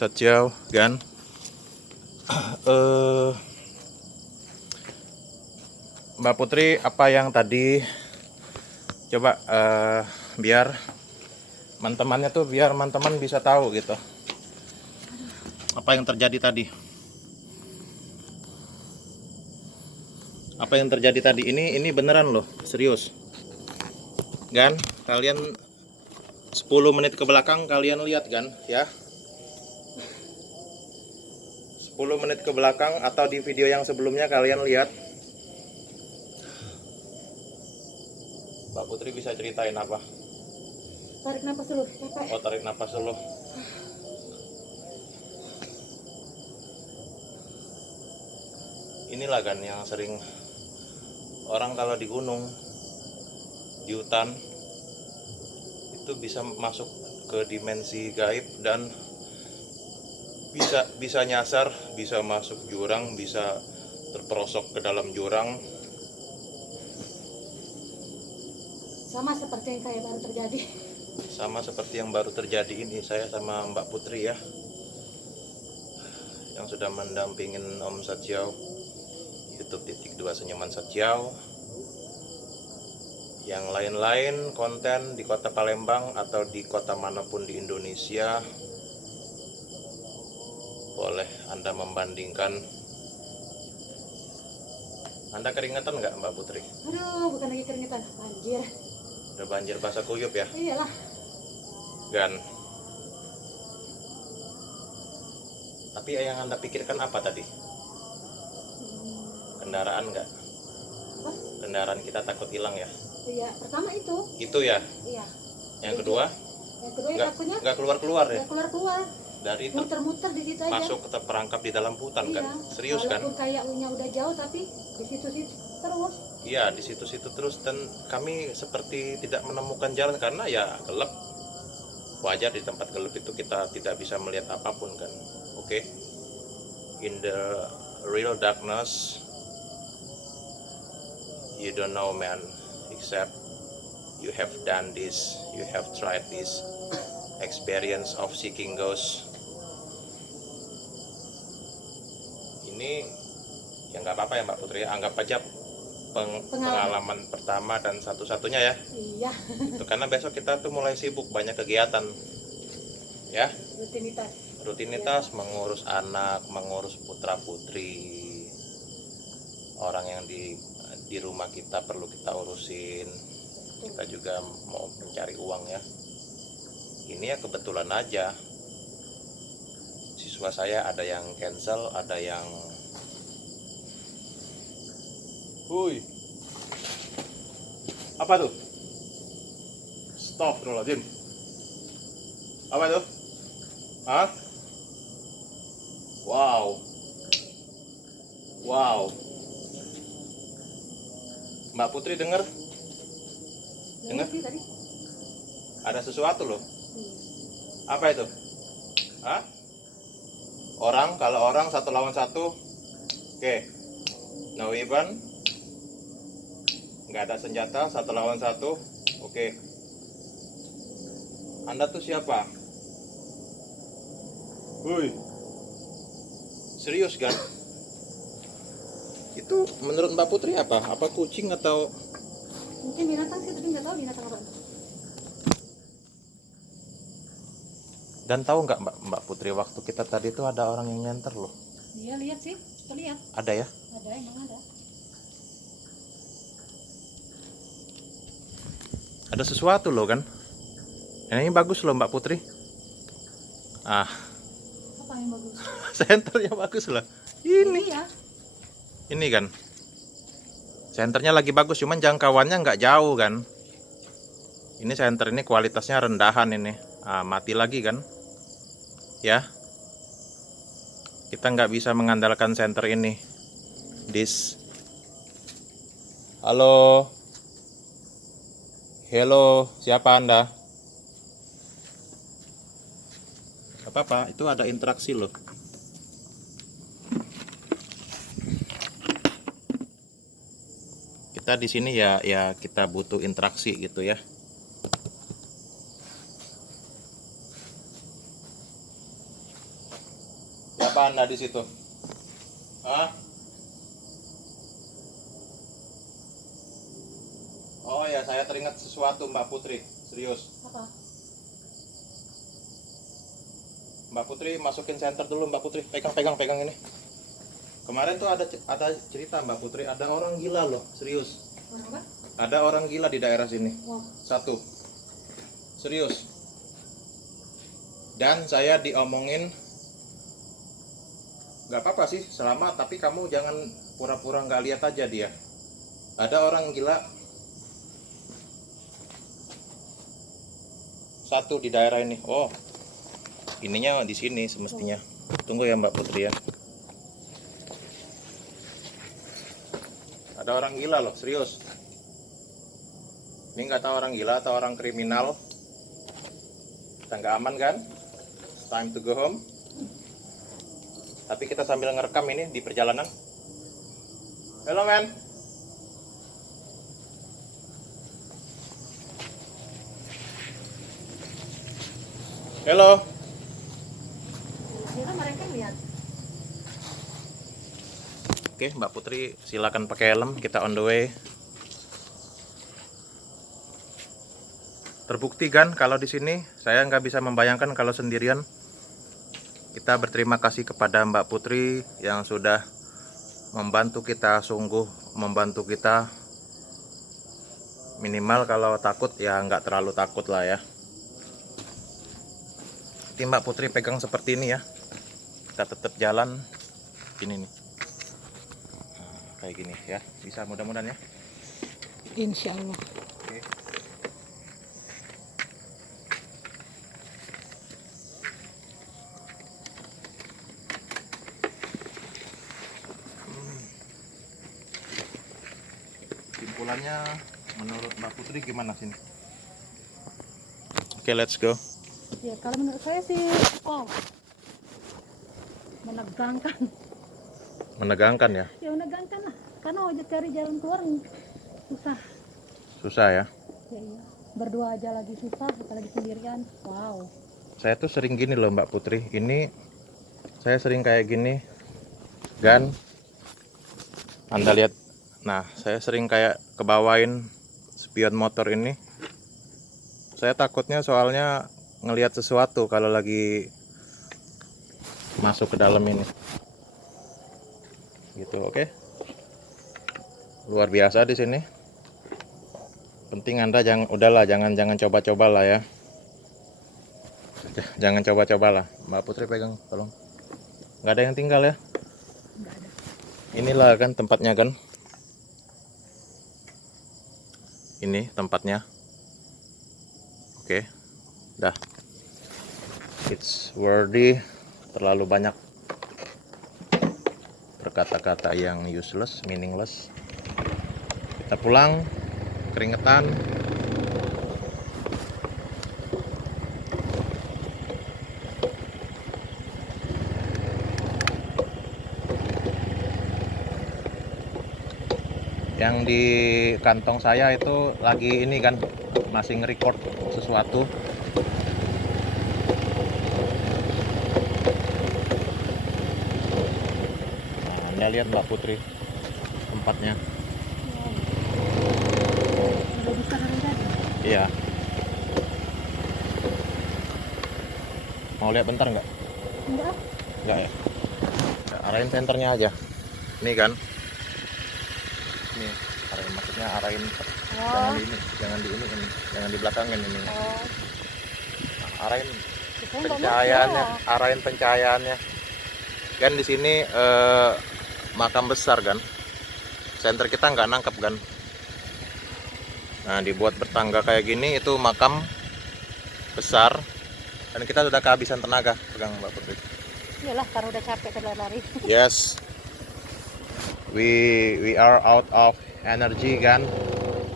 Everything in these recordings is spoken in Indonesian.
Satjau kan. Mbak Putri, apa yang tadi coba biar teman-temannya tuh, biar teman-teman bisa tahu gitu apa yang terjadi tadi. Apa yang terjadi tadi ini beneran loh, serius. Kan kalian 10 menit ke belakang kalian lihat kan ya. 10 menit ke belakang atau di video yang sebelumnya kalian lihat. Mbak Putri bisa ceritain apa? Tarik nafas dulu, capek. Oh, tarik nafas dulu. Inilah kan yang sering orang kalau di gunung, di hutan, itu bisa masuk ke dimensi gaib dan bisa nyasar, bisa masuk jurang, bisa terperosok ke dalam jurang. Sama seperti yang kayak baru terjadi. Sama seperti yang baru terjadi ini, saya sama Mbak Putri ya, yang sudah mendampingin Om Satjau, YouTube titik 2 Senyuman Satjau. Yang lain-lain konten di kota Palembang atau di kota manapun di Indonesia, boleh Anda membandingkan. Anda keringetan nggak Mbak Putri? Aduh, bukan lagi keringetan, banjir. Udah banjir basah kuyup ya? Iyalah. Kan. Tapi yang Anda pikirkan apa tadi? Kendaraan nggak? Apa? Kendaraan kita takut hilang ya? Iya, pertama itu. Itu ya? Iya. Yang kedua? Yang kedua ya takutnya Nggak keluar-keluar ya? nggak keluar-keluar. Dari Muter-muter di situ aja. masuk terperangkap di dalam hutan kan? Iya. Serius kan? Walaupun kayaknya udah jauh tapi di situ-situ terus. Iya, di situ-situ terus, dan kami seperti tidak menemukan jalan karena ya gelap. Wajar di tempat gelap itu kita tidak bisa melihat apapun kan. Oke. In the real darkness, you don't know man, except you have done this, you have tried this experience of seeking ghosts. Ini ya nggak apa-apa ya Mbak Putri, anggap aja pengalaman pertama dan satu-satunya ya. Iya. Itu karena besok kita tuh mulai sibuk, banyak kegiatan ya, rutinitas mengurus anak, mengurus putra putri, orang yang di rumah kita perlu kita urusin. Kita juga mau mencari uang ya. Ini ya kebetulan aja siswa saya ada yang cancel, ada yang Hui. Apa tuh? Astagfirullahaladzim. Apa tuh? Hah? Wow. Wow. Mbak Putri dengar? Dengar? Tadi. Ada sesuatu loh. Apa itu? Hah? Kalau orang 1 lawan 1. Oke. No weapon. Nggak ada senjata, 1 lawan 1. Oke. Anda tuh siapa? Woi. Serius kan? Itu menurut Mbak Putri apa? Apa kucing atau Mungkin binatang sih, tapi nggak tahu binatang apa. Dan tahu nggak Mbak Putri, waktu kita tadi itu ada orang yang nyenter loh. Iya, lihat sih, lihat. Ada ya? Ada, emang ada. Ada sesuatu loh kan? Ini bagus loh Mbak Putri. Apa yang bagus? Senternya bagus loh. Ini. Iya. Ini kan. Senternya lagi bagus, cuman jangkauannya nggak jauh kan. Ini senter ini kualitasnya rendahan ini. Mati lagi kan? Ya. Kita nggak bisa mengandalkan senter ini. Halo. Hello, siapa Anda? Apa-apa, itu ada interaksi loh. Kita di sini ya kita butuh interaksi gitu ya. apa Anda di situ? Hah? Oh ya, saya teringat sesuatu Mbak Putri. Serius. Apa? Mbak Putri masukin senter dulu Mbak Putri. Pegang ini. Kemarin tuh ada cerita Mbak Putri, ada orang gila loh, serius. Orang apa? Ada orang gila di daerah sini. Wah. Satu. Serius. Dan saya diomongin, nggak apa-apa sih, selamat, tapi kamu jangan pura-pura nggak lihat aja dia. Ada orang gila satu di daerah ini. Oh, ininya di sini semestinya. Tunggu ya Mbak Putri ya. Ada orang gila loh, serius. Ini nggak tahu orang gila atau orang kriminal. Kita nggak aman kan? It's time to go home. Tapi kita sambil ngerekam ini di perjalanan. Hello man. Hello. Kira mereka lihat. Oke, Mbak Putri silakan pakai helm, kita on the way. Terbukti kan kalau di sini saya nggak bisa membayangkan kalau sendirian. Kita berterima kasih kepada Mbak Putri yang sudah membantu kita, sungguh membantu kita. Minimal kalau takut ya nggak terlalu takut lah ya. Jadi Mbak Putri pegang seperti ini ya. Kita tetap jalan ini nih. Kayak gini ya, bisa mudah-mudahan ya. Insya Allah. Oke. Simpulannya menurut Mbak Putri gimana sini? Oke, let's go. Ya kalau menurut saya sih, menegangkan. Menegangkan ya? Ya menegangkan lah, karena udah cari jalan keluar susah. Susah ya? Ya iya, berdua aja lagi susah, apalagi sendirian. Wow. Saya tuh sering gini loh Mbak Putri. Ini saya sering kayak gini. Gan, Anda lihat. Nah, saya sering kayak kebawain spion motor ini. Saya takutnya soalnya ngelihat sesuatu kalau lagi masuk ke dalam ini. Gitu, oke? Luar biasa di sini. Penting Anda jangan coba-coba lah ya. Jangan coba-coba lah. Mbak Putri pegang, tolong. Nggak ada yang tinggal ya? Nggak ada. Inilah kan tempatnya kan. Ini tempatnya. Oke. Dah. It's worthy. Terlalu banyak berkata-kata yang useless, meaningless. Kita pulang, keringetan. Yang di kantong saya itu lagi ini kan, masih nge-record sesuatu. Nah, Anda lihat Mbak Putri tempatnya. Udah bisa hari tadi. Iya. Mau lihat bentar nggak? Enggak. Nggak ya? Ya, arahin senternya aja. Ini kan. Nih, arahin, maksudnya arahin. Jangan di ini, jangan di belakangin ini. Oh. Nah, arahin pencahayaannya, arahin pencahayaannya. Kan di sini makam besar kan. Senter kita nggak nangkep kan. Nah, dibuat bertangga kayak gini itu makam besar. Dan kita sudah kehabisan tenaga, pegang Mbak Putri. Iyalah, karena udah capek lari. Yes. We are out of energy kan.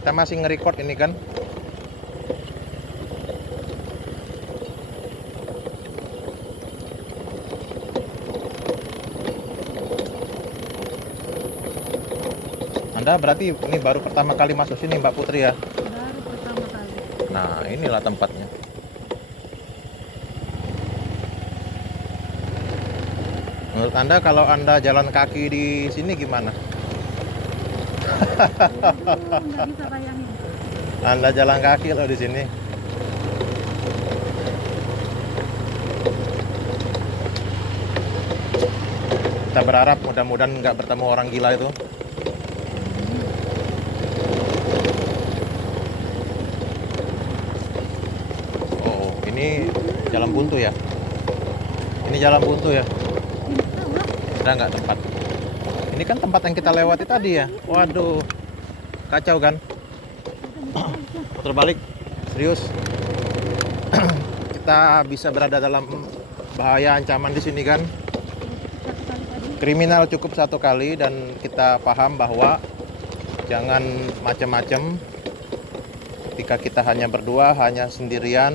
Kita masih nge-record ini kan. Anda berarti ini baru pertama kali masuk sini Mbak Putri ya? Baru pertama kali. Nah, inilah tempatnya. Menurut Anda kalau Anda jalan kaki di sini gimana? Aduh, nggak bisa bayangin. Anda jalan kaki loh di sini. Kita berharap mudah-mudahan nggak bertemu orang gila itu. Oh, ini jalan buntu ya? Ini jalan buntu ya? Ini tahu lah. Ada nggak tempat? Ini kan tempat yang kita lewati tadi ya? Waduh, kacau kan? Putar balik, serius. Kita bisa berada dalam bahaya ancaman di sini kan? Kriminal cukup satu kali dan kita paham bahwa jangan macam-macam. Ketika kita hanya berdua, hanya sendirian,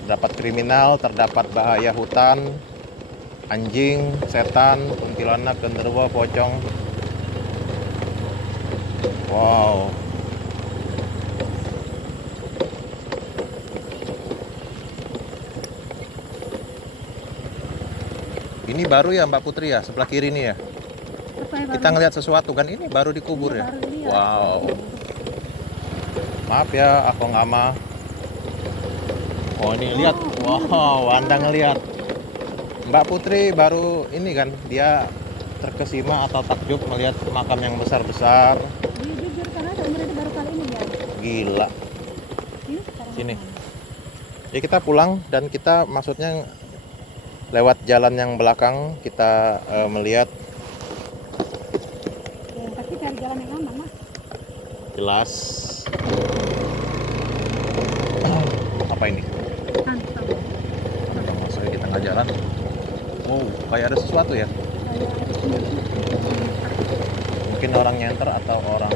terdapat kriminal, terdapat bahaya hutan, anjing, setan, kuntilanak, genderuwo, pocong. Wow. Ini baru ya Mbak Putri ya, sebelah kiri ini ya. Apa yang Kita ngelihat sesuatu kan, ini baru dikubur ya. baru dilihat. Wow. Maaf ya, aku nggak mah. Oh ini lihat, wow, Anda ngelihat. Mbak Putri baru ini kan, dia terkesima atau takjub melihat makam yang besar-besar. Dia jujur karena umur itu baru kali ini ya. Gila. Ini sekarang Sini. mana? Ya kita pulang dan kita maksudnya lewat jalan yang belakang kita melihat Ya, tapi cari jalan yang aman mas. jelas. Apa ini? Mantap. Masuk di tengah jalan. Wow, kayak ada sesuatu ya. Mungkin orang nyenter atau orang.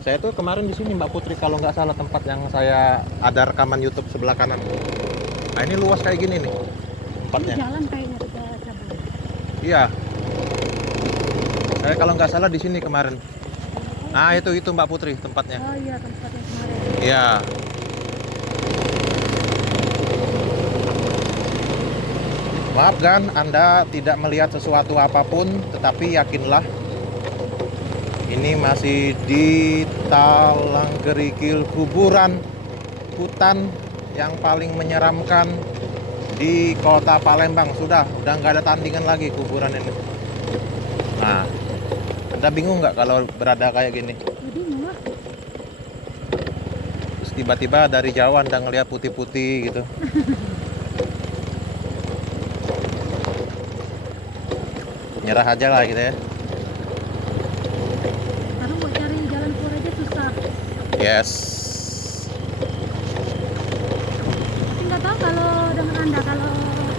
Saya tuh kemarin di sini Mbak Putri kalau nggak salah tempat yang saya ada rekaman YouTube sebelah kanan. Nah ini luas kayak gini nih Ini tempatnya. jalan kayaknya kita cabut. Iya. Saya kalau nggak salah di sini kemarin. Nah itu Mbak Putri tempatnya. Oh iya tempat yang kemarin. Iya. Maaf kan Anda tidak melihat sesuatu apapun, tetapi yakinlah ini masih di Talang Kerikil, kuburan hutan yang paling menyeramkan di kota Palembang. Udah nggak ada tandingan lagi kuburan ini. Nah, Anda bingung nggak kalau berada kayak gini? Jadi murah. Terus tiba-tiba dari jauh Anda ngelihat putih-putih gitu. Nyerah aja lah gitu ya. Karena mau cari jalan keluar aja susah. Yes. Tapi nggak tahu kalau dengan kalau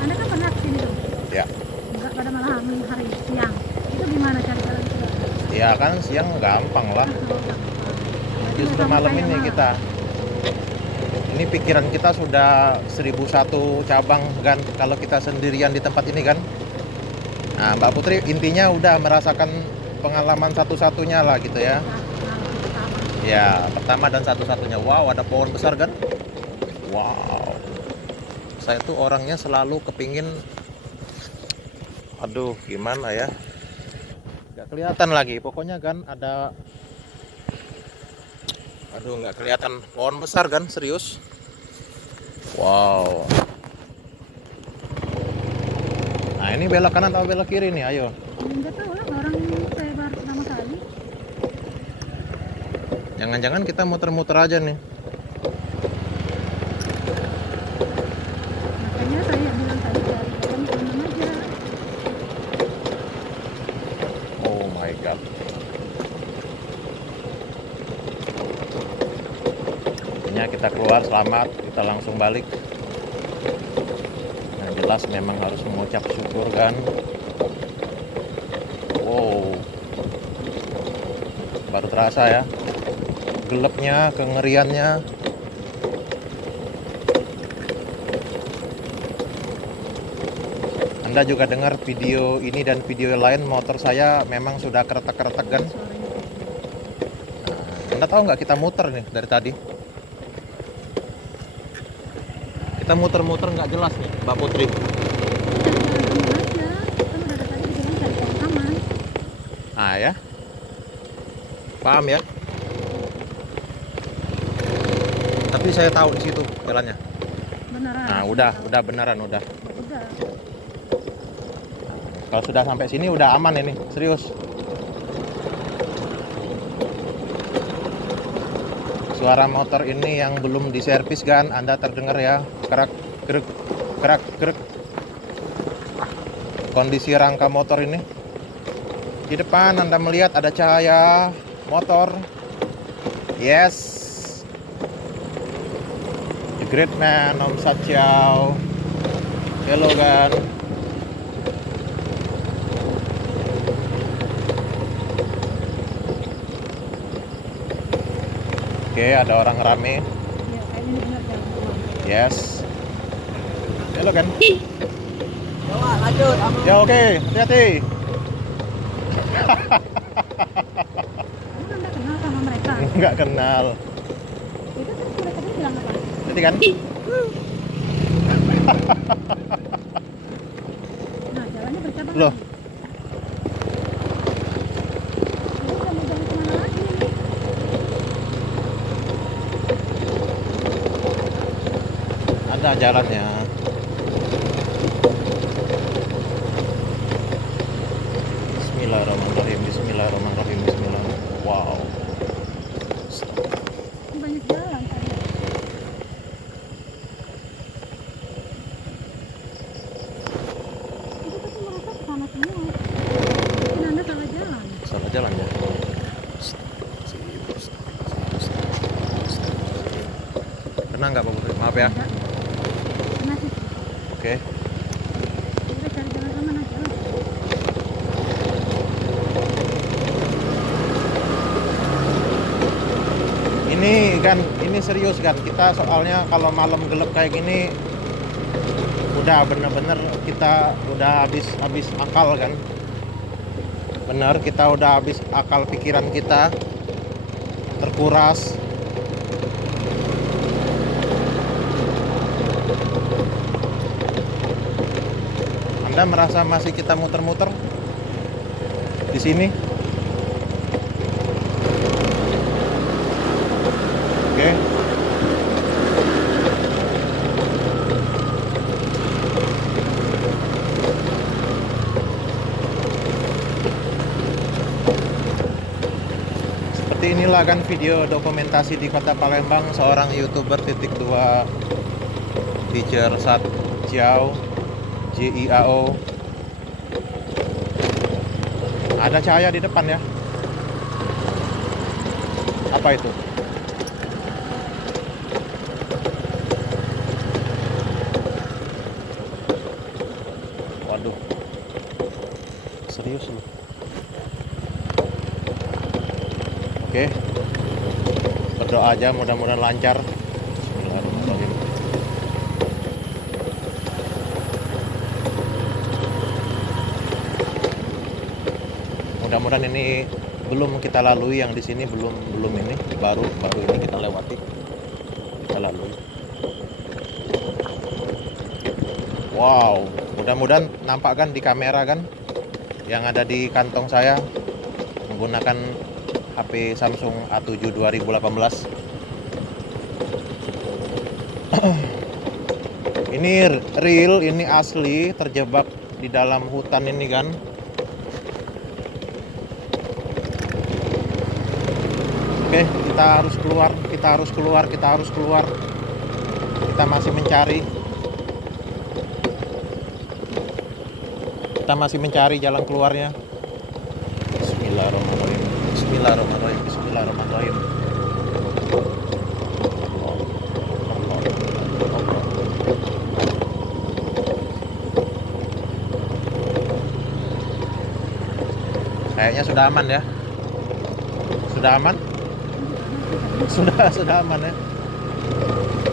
anda kan pernah kesini tuh. Ya. Nggak pada malam hari siang. Itu gimana cari jalan keluar? Ya kan siang gampang lah. Oh, gampang. Berarti Justru sama malam kayak ini malam. kita. Ini pikiran kita sudah 1001 cabang kan kalau kita sendirian di tempat ini kan. Nah, Mbak Putri intinya udah merasakan pengalaman satu-satunya lah gitu ya. Ya, pertama dan satu-satunya. Wow, ada pohon besar kan? Wow. Saya tuh orangnya selalu kepingin, aduh gimana ya, nggak kelihatan lagi. Pokoknya kan ada, aduh nggak kelihatan pohon besar kan, serius. Wow. Nah ini belok kanan atau belok kiri nih, ayo. Nggak tahu lah orang saya baru pertama kali. Jangan-jangan kita muter-muter aja nih. Makanya saya bilang tadi cari jalan aman aja. Oh my god. Intinya kita keluar selamat, kita langsung balik. Nah jelas memang harus mengucap syukur kan. Wow. Baru terasa ya. Gelapnya, kengeriannya. Anda juga dengar video ini dan video lain, motor saya memang sudah keretak-keretak kan. Anda tahu nggak kita muter nih dari tadi? Kita Kita muter-muter nggak jelas nih, Mbak Putri. Ah ya, paham ya. Tapi saya tahu di situ jalannya. Beneran. Nah, udah beneran udah. Udah. Kalau sudah sampai sini udah aman ini, serius. Suara motor ini yang belum diservis kan, Anda terdengar ya, kerak kerek kerak kerek. Kondisi rangka motor ini. Di depan Anda melihat ada cahaya motor. Yes. The great man Om Satyau. Hello kan. Oke, ada orang rame. Ya, kayak ini bener jalan keluar. Yes. Hello kan. Coba lanjut. Ya oke, hati-hati. Kamu Anda kenal sama mereka? Nggak kenal. Itu kan mereka tadi bilang apa? Nanti kan. Nah, jalannya bercabang. Loh. Jadi kamu jalan kemana lagi? Ada jalannya. Bismillahirrahmanirrahim. Bismillahirrahmanirrahim. Bismillahirrahmanirrahim. Wow. Banyak jalan tadi. Itu tapi mereka kesana semua. Mungkin Anda salah jalan. Salah jalan ya. Kena nggak Pak Putri? Maaf ya. Enggak. Kena sih. Oke. Kita cari jalan aman aja lah. Ini kan, ini serius kan. Kita soalnya kalau malam gelap kayak gini, udah bener-bener kita udah habis akal kan. Bener, kita udah habis akal, pikiran kita terkuras. Anda merasa masih kita muter-muter di sini? Oke. Seperti inilah kan video dokumentasi di Kota Palembang seorang YouTuber titik 2 teacher Satyau JIAO. Ada cahaya di depan ya. Apa itu? Waduh. Serius lu. Oke. Berdoa aja mudah-mudahan lancar. Bismillahirrahmanirrahim. Mudah-mudahan ini belum kita lalui, yang di sini belum ini, baru ini kita lewati, kita lalui. Wow, mudah-mudahan nampak kan di kamera kan yang ada di kantong saya menggunakan HP Samsung A7 2018. Ini real, ini asli, terjebak di dalam hutan ini kan. Oke, kita harus keluar, kita harus keluar, kita harus keluar. Kita masih mencari. Kita masih mencari jalan keluarnya. Bismillahirrahmanirrahim. Bismillahirrahmanirrahim. Bismillahirrahmanirrahim. Kayaknya sudah aman ya. Sudah aman? Sudah aman ya.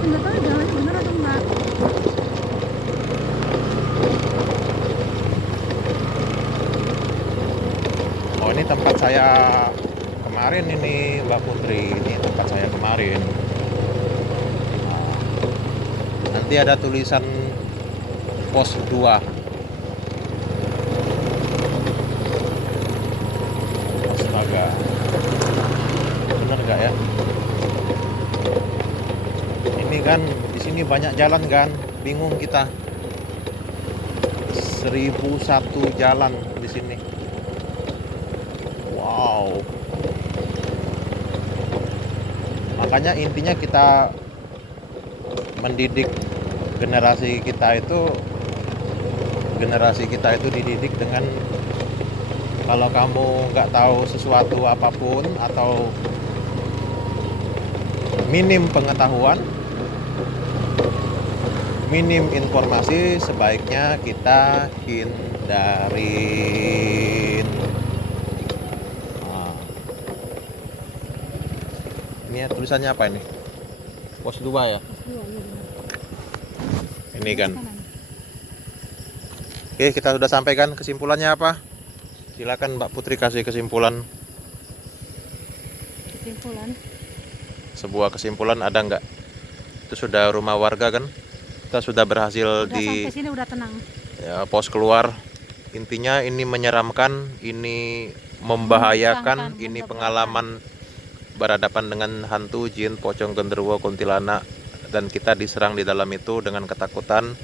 Enggak tahu jalannya bener atau enggak. Oh, ini tempat saya kemarin ini Mbak Putri. Ini tempat saya kemarin. Nah, Nanti ada tulisan pos 2. Astaga. Bener nggak ya? Ini kan di sini banyak jalan kan, bingung kita. 1001 jalan di sini. Wow. Makanya intinya kita mendidik generasi kita itu dididik dengan kalau kamu nggak tahu sesuatu apapun atau minim pengetahuan, minim informasi, sebaiknya kita hindarin. Nah, ini tulisannya apa ini? Pos 2 ya? Iya, iya benar. Ini kan. Kanan. Oke, kita sudah sampaikan kesimpulannya apa? Silakan Mbak Putri kasih kesimpulan. Kesimpulan. Sebuah kesimpulan ada nggak? Itu sudah rumah warga kan? Kita sudah berhasil Udah di sampai sini udah tenang. ya, pos keluar. Intinya ini menyeramkan, ini membahayakan, Menyeramkan, ini memberatkan. pengalaman berhadapan dengan hantu, jin, pocong, genderuwo, kuntilanak, dan kita diserang di dalam itu dengan ketakutan,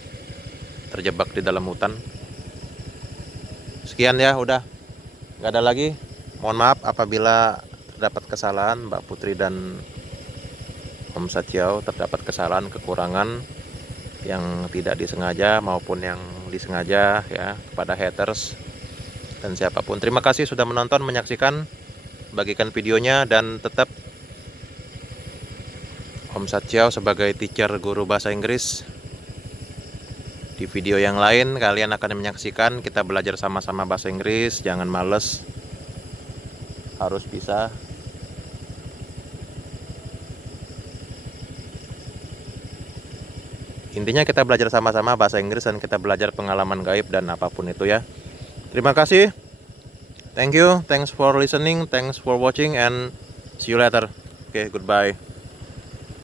terjebak di dalam hutan. Sekian ya, udah nggak ada lagi. Mohon maaf apabila terdapat kesalahan, Mbak Putri dan Om Satyau, terdapat kesalahan, kekurangan yang tidak disengaja maupun yang disengaja ya, kepada haters dan siapapun. Terima kasih sudah menonton, menyaksikan, bagikan videonya, dan tetap Om Satyau sebagai teacher guru bahasa Inggris. Di video yang lain kalian akan menyaksikan kita belajar sama-sama bahasa Inggris. Jangan males, harus bisa. Intinya kita belajar sama-sama bahasa Inggris dan kita belajar pengalaman gaib dan apapun itu ya. Terima kasih. Thank you. Thanks for listening. Thanks for watching and see you later. Okay, goodbye.